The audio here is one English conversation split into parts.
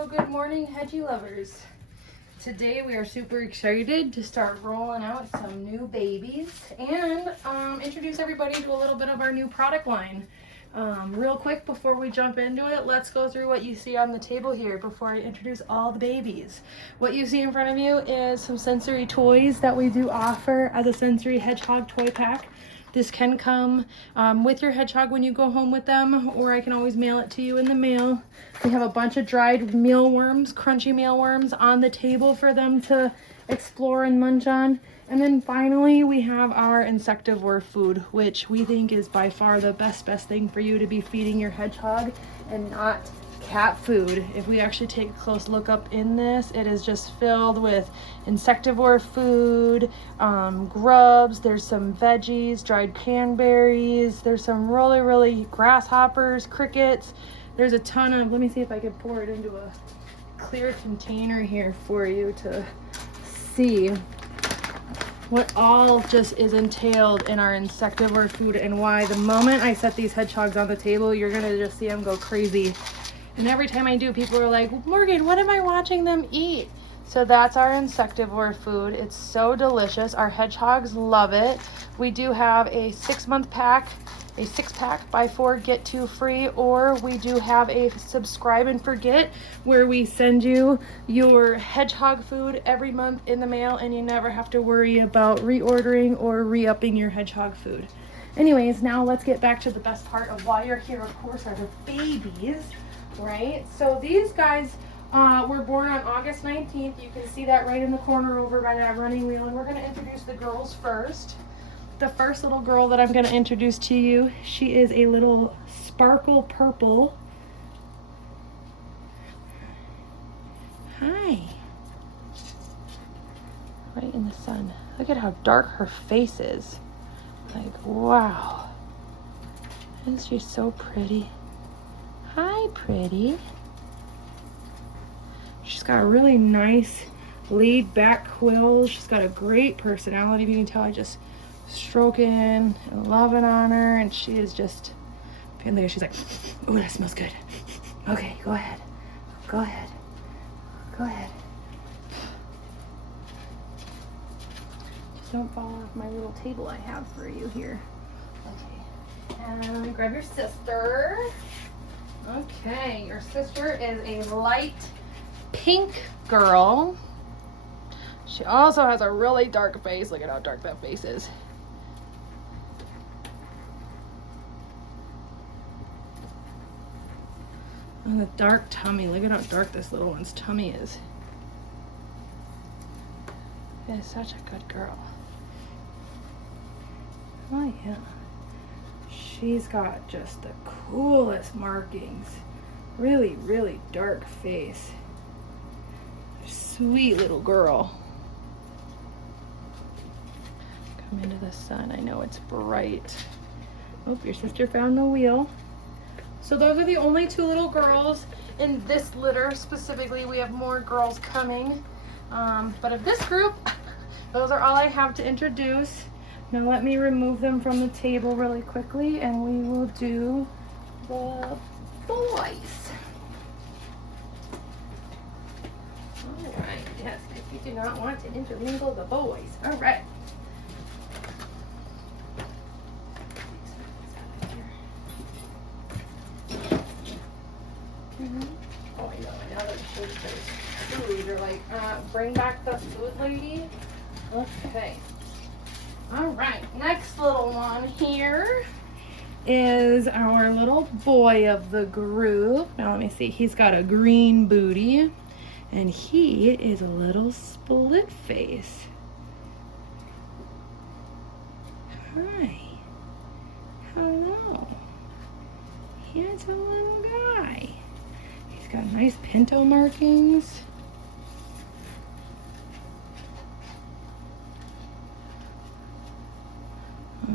So good morning, hedgie lovers. Today we are super excited to start rolling out some new babies and introduce everybody to a little bit of our new product line. Real quick before we jump into it, let's go through what you see on the table here before I introduce all the babies. What you see in front of you is some sensory toys that we do offer as a sensory hedgehog toy pack. This can come with your hedgehog when you go home with them, or I can always mail it to you in the mail. We have a bunch of dried mealworms, crunchy mealworms on the table for them to explore and munch on. And then finally, we have our insectivore food, which we think is by far the best thing for you to be feeding your hedgehog and not cat food. If we actually take a close look up in this, it is just filled with insectivore food, grubs, there's some veggies, dried cranberries, there's some really grasshoppers, crickets. There's a ton of, let me see if I can pour it into a clear container here for you to see what all just is entailed in our insectivore food and why the moment I set these hedgehogs on the table, you're gonna just see them go crazy. And every time I do, people are like, Morgan, what am I watching them eat? So that's our insectivore food. It's so delicious. Our hedgehogs love it. We do have a 6-month pack, a 6-pack, buy 4, get 2 free, or we do have a subscribe and forget where we send you your hedgehog food every month in the mail and you never have to worry about reordering or re-upping your hedgehog food. Anyways, now let's get back to the best part of why you're here, of course, are the babies. Right, so these guys were born on August 19th. You can see that right in the corner over by that running wheel, and we're going to introduce the girls first. The first little girl that I'm going to introduce to you, she is a little sparkle purple. Hi. Right in the sun. Look at how dark her face is. Like, wow. Isn't she so pretty? Hi, pretty. She's got a really nice laid back quill. She's got a great personality. You can tell I just stroking and loving on her, and she is just feeling like she's like, oh, that smells good. Okay, go ahead. Go ahead. Go ahead. Just don't fall off my little table I have for you here. Okay. And grab your sister. Okay, your sister is a light pink girl. She also has a really dark face. Look at how dark that face is. And the dark tummy. Look at how dark this little one's tummy is. It is such a good girl. Oh yeah. She's got just the coolest markings. Really dark face. Sweet little girl. Come into the sun. I know it's bright. Oh, your sister found the wheel. So those are the only 2 little girls in this litter specifically. We have more girls coming. But of this group, those are all I have to introduce. Now let me remove them from the table really quickly and we will do the boys. All right, yes, if you do not want to intermingle the boys. All right. Oh, I know, now that there's food, they're like, bring back the food lady. Okay. All right, next little one here is our little boy of the group. Now let me see, he's got a green booty and he is a little split face. Hi. Hello. Here's a little guy. He's got nice pinto markings.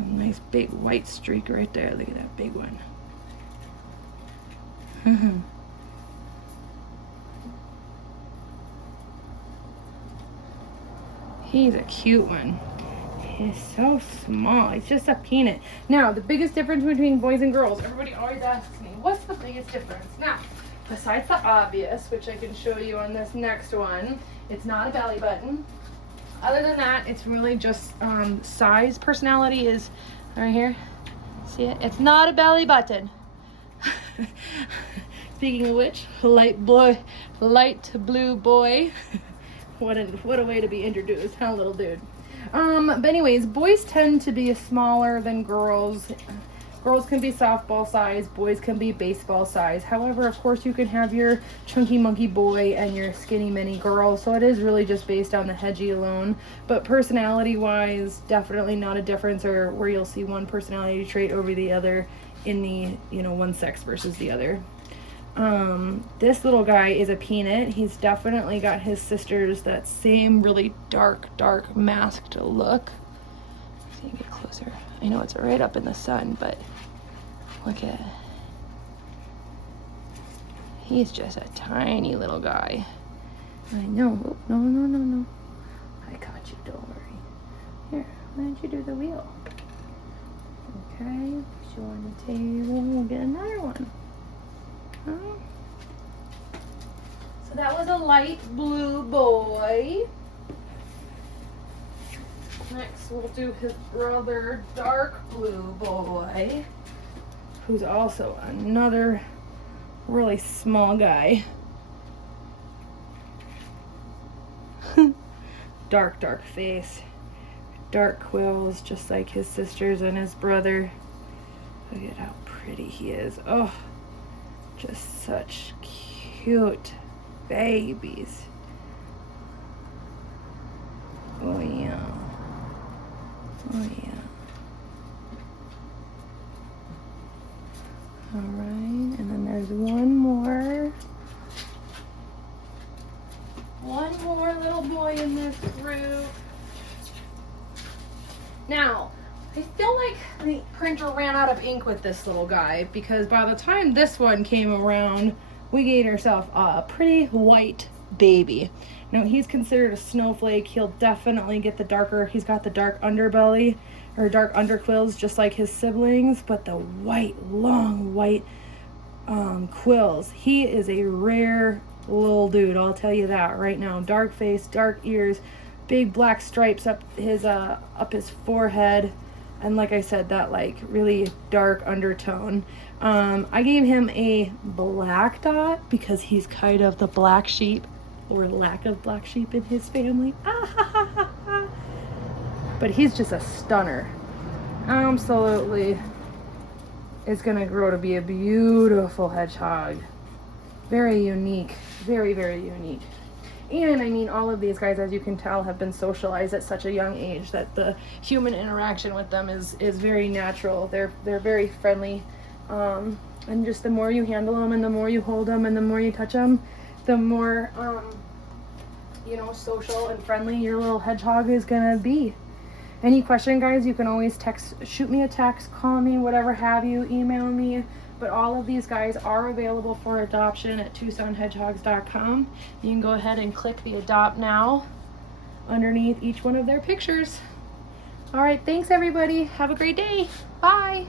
Nice big white streak right there. Look at that big one. He's a cute one. He's so small. He's just a peanut. Now, the biggest difference between boys and girls. Everybody always asks me, what's the biggest difference? Now, besides the obvious, which I can show you on this next one, it's not a belly button. Other than that, it's really just size. Personality is right here. See it? It's not a belly button. Speaking of which, light blue boy. What a way to be introduced, huh, little dude? But anyways, boys tend to be smaller than girls. Girls can be softball size, boys can be baseball size. However, of course, you can have your chunky monkey boy and your skinny mini girl. So it is really just based on the hedgie alone. But personality-wise, definitely not a difference, or where you'll see one personality trait over the other in the, one sex versus the other. This little guy is a peanut. He's definitely got his sister's that same really dark masked look. See, get closer. I know it's right up in the sun, but look at, he's just a tiny little guy. I know. Oh, no. I caught you, don't worry. Here, why don't you do the wheel? Okay, put you on the table. We'll get another one. So that was a light blue boy. Next we'll do his brother, dark blue boy, who's also another really small guy. Dark face, dark quills, just like his sisters and his brother. Look at how pretty he is. Oh, just such cute babies. Oh yeah. Oh yeah. All right, and then there's one more little boy in this group. Now, I feel like the printer ran out of ink with this little guy, because by the time this one came around, we gave ourselves a pretty white baby. Now, he's considered a snowflake. He'll definitely get he's got the dark underbelly or dark underquills just like his siblings, but the long white quills. He is a rare little dude, I'll tell you that right now. Dark face, dark ears, big black stripes up his forehead, and like I said, that like really dark undertone. I gave him a black dot because he's kind of the black sheep, or lack of black sheep in his family. But he's just a stunner. Absolutely is gonna grow to be a beautiful hedgehog. Very unique, very unique. And I mean, all of these guys, as you can tell, have been socialized at such a young age that the human interaction with them is very natural. They're very friendly, and just the more you handle them, and the more you hold them, and the more you touch them, the more social and friendly your little hedgehog is gonna be. Any question, guys, you can always shoot me a text, call me, whatever have you, email me. But all of these guys are available for adoption at TucsonHedgehogs.com. You can go ahead and click the Adopt Now underneath each one of their pictures. All right, thanks everybody. Have a great day. Bye.